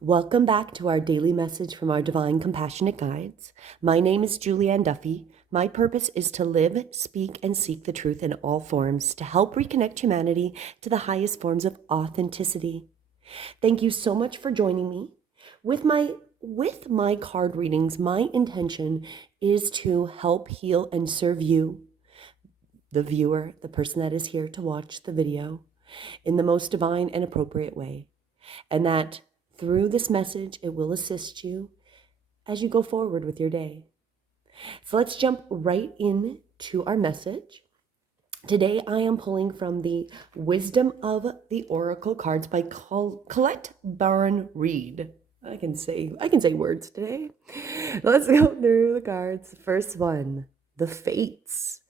Welcome back to our daily message from our Divine Compassionate Guides. My name is Julianne Duffy. My purpose is to live, speak, and seek the truth in all forms to help reconnect humanity to the highest forms of authenticity. Thank you so much for joining me. With my card readings, my intention is to help heal and serve you, the viewer, the person that is here to watch the video, in the most divine and appropriate way. And that through this message, it will assist you as you go forward with your day. So let's jump right into our message. Today, I am pulling from the Wisdom of the Oracle cards by Colette Baron Reed. I can say words today. Let's go through the cards. First one, the Fates.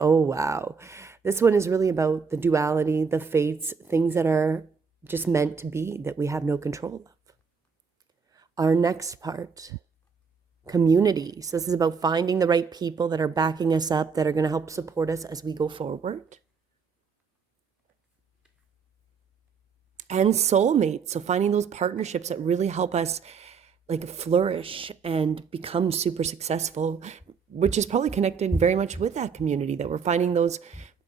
Oh, wow. This one is really about the duality, the fates, things that are just meant to be that we have no control of. Our next part, community. So this is about finding the right people that are backing us up, that are going to help support us as we go forward. And soulmates. So finding those partnerships that really help us flourish and become super successful, which is probably connected very much with that community, that we're finding those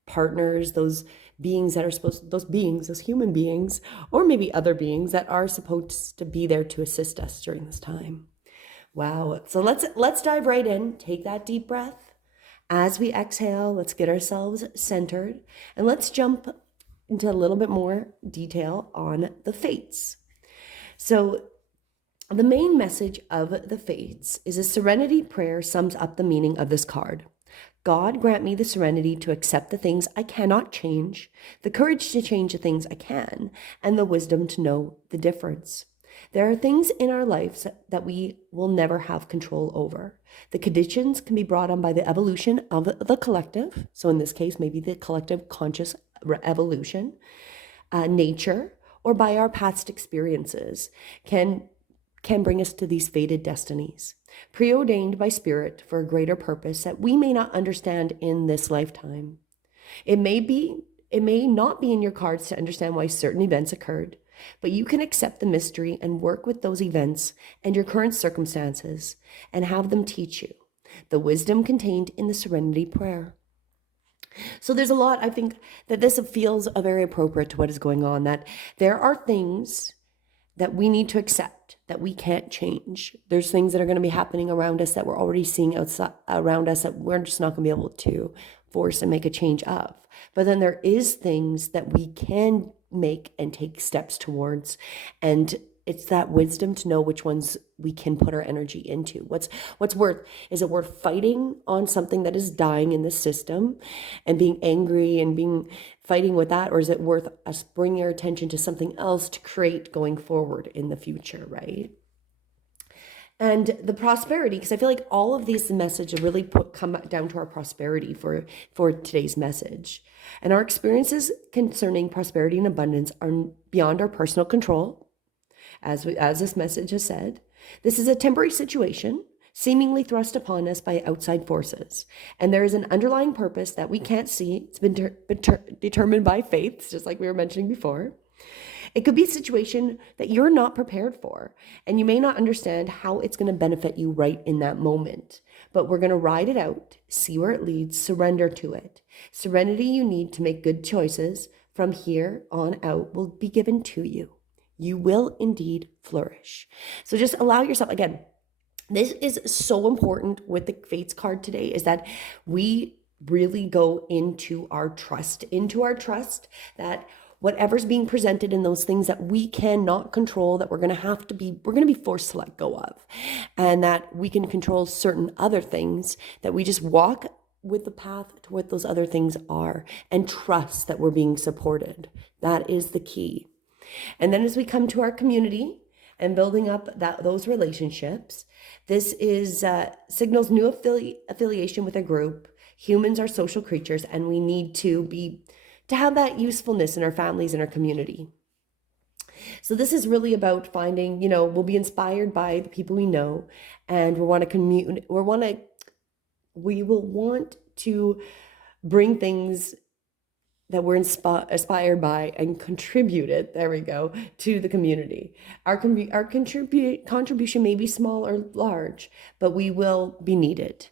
partners, those beings that are those human beings, or maybe other beings that are supposed to be there to assist us during this time. Wow. So let's dive right in. Take that deep breath. As we exhale, let's get ourselves centered, and let's jump into a little bit more detail on the fates. So the main message of the fates is a serenity prayer sums up the meaning of this card. God, grant me the serenity to accept the things I cannot change, the courage to change the things I can, and the wisdom to know the difference. There are things in our lives that we will never have control over. The conditions can be brought on by the evolution of the collective. So in this case, maybe the collective conscious evolution, nature, or by our past experiences can bring us to these fated destinies, preordained by spirit for a greater purpose that we may not understand in this lifetime. It may not be in your cards to understand why certain events occurred, but you can accept the mystery and work with those events and your current circumstances and have them teach you the wisdom contained in the serenity prayer. So there's a lot, I think, that this feels very appropriate to what is going on, that there are things that we need to accept, that we can't change. There's things that are going to be happening around us that we're already seeing outside around us that we're just not going to be able to force and make a change of. But then there is things that we can make and take steps towards. And it's that wisdom to know which ones we can put our energy into. Is it worth fighting on something that is dying in the system and being angry and fighting with that? Or is it worth us bringing our attention to something else to create going forward in the future, right? And the prosperity, because I feel like all of these messages really come down to our prosperity for today's message. And our experiences concerning prosperity and abundance are beyond our personal control. As this message has said, this is a temporary situation seemingly thrust upon us by outside forces. And there is an underlying purpose that we can't see. It's been determined by faiths, just like we were mentioning before. It could be a situation that you're not prepared for, and you may not understand how it's going to benefit you right in that moment. But we're going to ride it out, see where it leads, surrender to it. Serenity you need to make good choices from here on out will be given to you. You will indeed flourish. So just allow yourself, again, this is so important with the Fates card today, is that we really go into our trust that whatever's being presented in those things that we cannot control, that we're going to be forced to let go of, and that we can control certain other things, that we just walk with the path to what those other things are and trust that we're being supported. That is the key. And then as we come to our community and building up those relationships, this is signals new affiliation with a group. Humans are social creatures, and we need to have that usefulness in our families and our community. So this is really about finding, we'll be inspired by the people we know, and we will want to bring things that we're inspired by and contributed, there we go, to the community. Our contribution may be small or large, but we will be needed.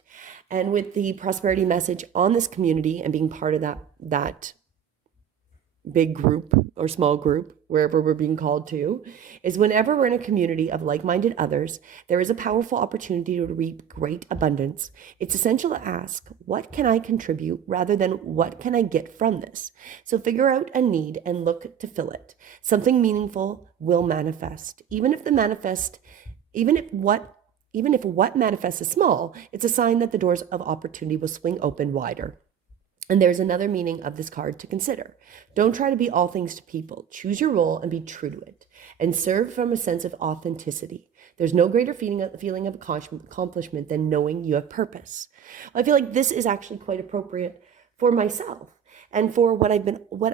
And with the prosperity message on this community and being part of that big group or small group, wherever we're being called to, is whenever we're in a community of like-minded others, there is a powerful opportunity to reap great abundance. It's essential to ask, what can I contribute rather than what can I get from this? So figure out a need and look to fill it. Something meaningful will manifest. Even if what manifests is small, it's a sign that the doors of opportunity will swing open wider. And there's another meaning of this card to consider. Don't try to be all things to people. Choose your role and be true to it. And serve from a sense of authenticity. There's no greater feeling of accomplishment than knowing you have purpose. I feel like this is actually quite appropriate for myself and for what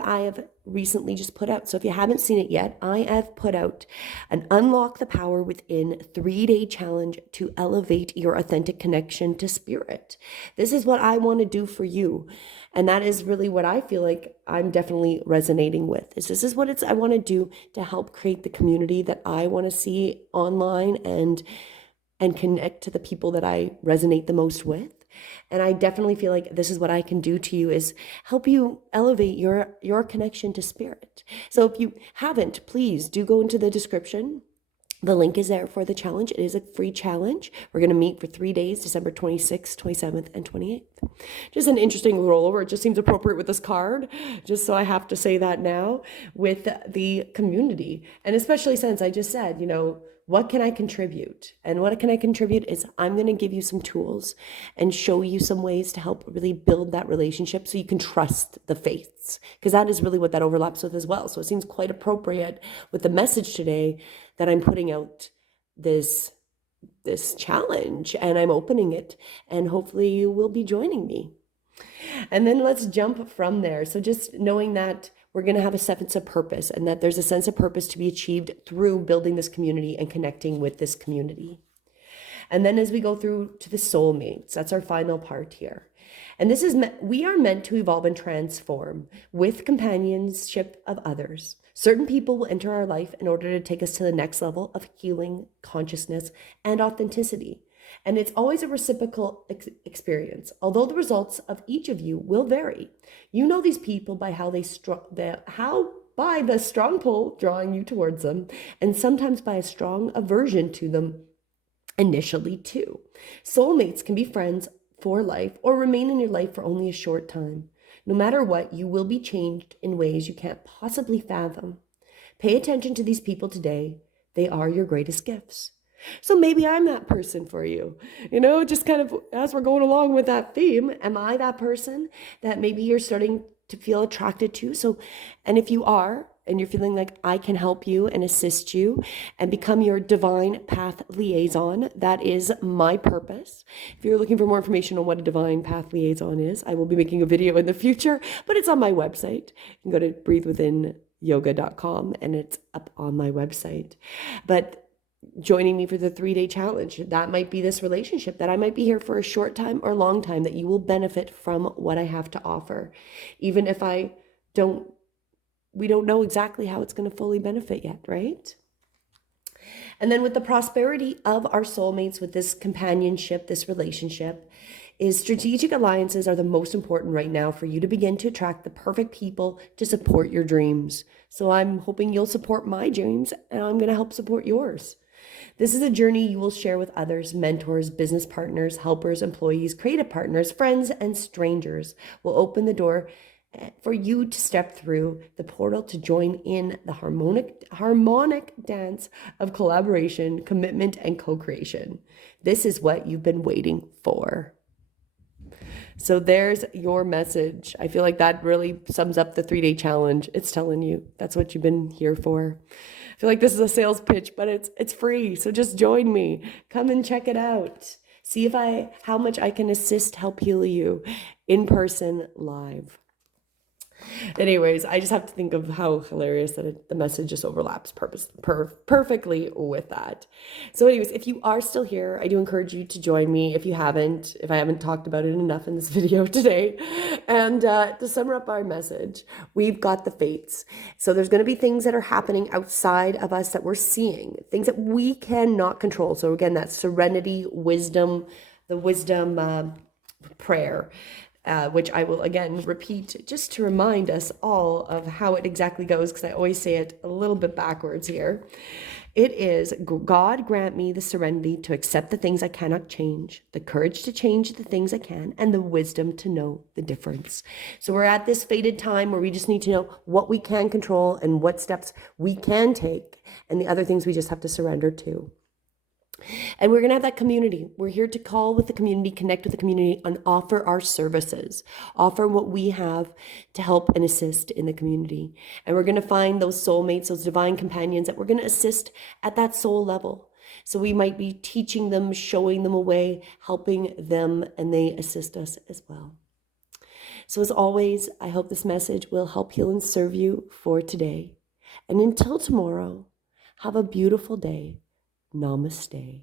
I have recently just put out. So if you haven't seen it yet, I have put out an Unlock the Power Within 3-day challenge to elevate your authentic connection to spirit. This is what I want to do for you. And that is really what I feel like I'm definitely resonating with. This is what I want to do to help create the community that I want to see online and connect to the people that I resonate the most with. And I definitely feel like this is what I can do to you, is help you elevate your connection to spirit. So if you haven't, please do go into the description. The link is there for the challenge. It is a free challenge. We're going to meet for 3 days, December 26th, 27th, and 28th. Just an interesting rollover. It just seems appropriate with this card, just so I have to say that now, with the community. And especially since I just said, what can I contribute? And what can I contribute is I'm going to give you some tools and show you some ways to help really build that relationship so you can trust the faiths, because that is really what that overlaps with as well. So it seems quite appropriate with the message today that I'm putting out this challenge and I'm opening it, and hopefully you will be joining me. And then let's jump from there. So just knowing that we're going to have a sense of purpose, and that there's a sense of purpose to be achieved through building this community and connecting with this community. And then as we go through to the soulmates, that's our final part here. And this is, we are meant to evolve and transform with companionship of others. Certain people will enter our life in order to take us to the next level of healing, consciousness, and authenticity. And it's always a reciprocal experience, although the results of each of you will vary. You know these people by by the strong pull drawing you towards them, and sometimes by a strong aversion to them initially too. Soulmates can be friends for life or remain in your life for only a short time. No matter what, you will be changed in ways you can't possibly fathom. Pay attention to these people today. They are your greatest gifts. So maybe I'm that person for you, just kind of as we're going along with that theme. Am I that person that maybe you're starting to feel attracted to? So, and if you are, and you're feeling like I can help you and assist you and become your divine path liaison, that is my purpose. If you're looking for more information on what a divine path liaison is, I will be making a video in the future, but it's on my website. You can go to breathewithinyoga.com and it's up on my website. But joining me for the 3-day challenge, that might be this relationship, that I might be here for a short time or a long time, that you will benefit from what I have to offer. Even if we don't know exactly how it's going to fully benefit yet, right? And then with the prosperity of our soulmates, with this companionship, this relationship, is strategic alliances are the most important right now for you to begin to attract the perfect people to support your dreams. So I'm hoping you'll support my dreams, and I'm going to help support yours. This is a journey you will share with others, mentors, business partners, helpers, employees, creative partners, friends, and strangers. Will open the door for you to step through the portal to join in the harmonic dance of collaboration, commitment, and co-creation. This is what you've been waiting for. So there's your message. I feel like that really sums up the 3-day challenge. It's telling you that's what you've been here for. I feel like this is a sales pitch, but it's free. So just join me. Come and check it out. See how much I can help heal you in person live. Anyways, I just have to think of how hilarious that the message just overlaps perfectly with that. So anyways, if you are still here, I do encourage you to join me if I haven't talked about it enough in this video today. And to sum up our message, we've got the fates. So there's going to be things that are happening outside of us that we're seeing, things that we cannot control. So again, that's serenity, wisdom, the wisdom prayer, which I will again repeat just to remind us all of how it exactly goes, because I always say it a little bit backwards here. It is, God grant me the serenity to accept the things I cannot change, the courage to change the things I can, and the wisdom to know the difference. So we're at this fated time where we just need to know what we can control and what steps we can take, and the other things we just have to surrender to. And we're going to have that community. We're here to call with the community, connect with the community, and offer our services, offer what we have to help and assist in the community. And we're going to find those soulmates, those divine companions that we're going to assist at that soul level. So we might be teaching them, showing them a way, helping them, and they assist us as well. So as always, I hope this message will help heal and serve you for today. And until tomorrow, have a beautiful day. Namaste.